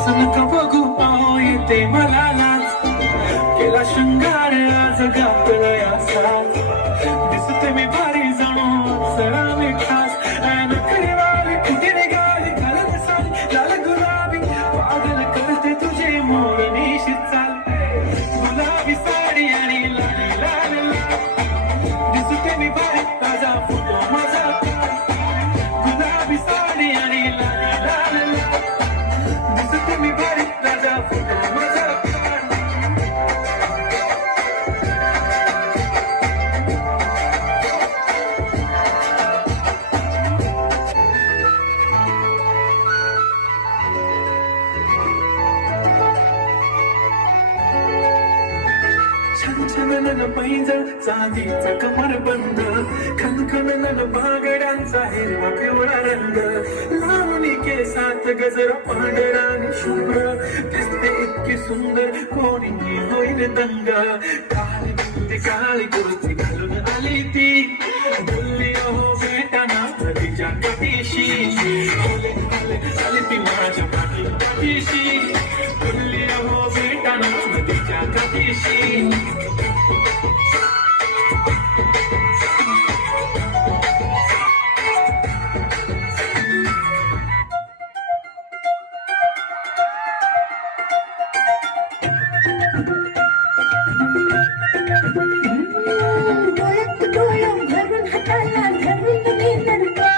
असं नका बघू पाहू येते मला लाज केला शृंगार आज गातळया साज दिसते मी भारी जणू सरा मी खास नखरे वाली कुठे निघाली घालत साली लाल गुलाबी पागल करते तुझे मोरनीशी चाल गुलाबी साडी आणि लाल लाल लाल दिसते मी भारी ताजा फोटो माझा गुलाबी साडी आणि लाल लाल लाल दिसते मी भारी ताजा फोटो माझा छनछनन पैंजण चांदीचा कमरबंद खनखनन बागड्यांचा हिरवा पिवळा रंग लावणी केसात गजर पांढरा आणि शुभ्र दिसते इतकी सुंदर कोणीही होईल दंग काळी बिंदी काळी कुर्ती घालून आली ती बोलली अहो भेटाना नदीच्या काठीशी बोले आली ती माझ्या पाठीशी बोलली अहो भेटाना नदीच्या काठीशी डोळ्यात डोळं भरून हाताला धरून येणार का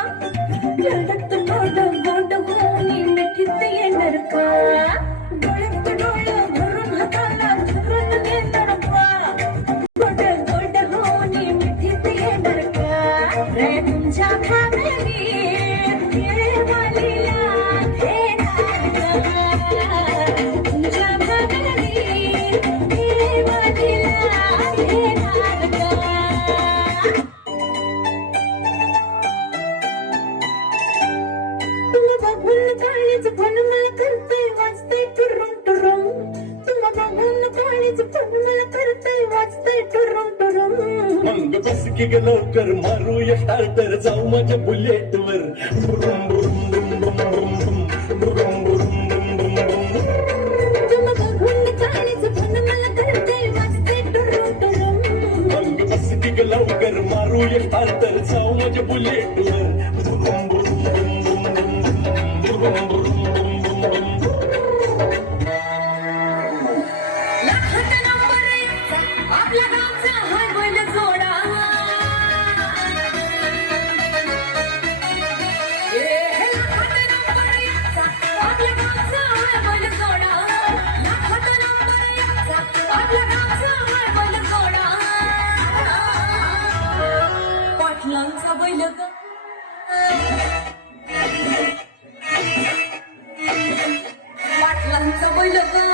डोळ्यात डोळं गोड होऊन मिठीत येणार का डोळ्यात डोळं भरून हाताला धरून येणार का गोड गोड होऊन मिठीत येणार का रे तुमच्या भावनेने वालीला घेणार का तुमच्या भावनेने वालीला घेणार का तुला बघून काळीच पण मला करतंय वाजतंय टुरुम टुरुम तुला बघून काळीच पण मला करतंय वाजतंय टुरुम टुरुम मग बस की ग लवकर मारूया स्टार्टर जाऊ माझ्या बुलेट वर बुरुम बुरुम बुरुम बुरुम बुरुम बुरुम बुरुम बुरुम बुरुम तुला बघून काळीच पण मला करतंय वाजतंय टुरुम टुरुम मग बस की ग लवकर मारूया स्टार्टर जाऊ माझ्या बुलेट वर बुरुम बुरुम बुरुम बुरुम बुरुम बुरुम लाखात नंबर एकचा आपल्या गावचा हाय बैल जोडा लाखात नंबर एकचा आपल्या गावचा हाय बैल जोडा लाखात नंबर एकचा आपल्या गावचा हाय बैल जोडा पाटलांचा बैल ग पाटलांचा बैल ग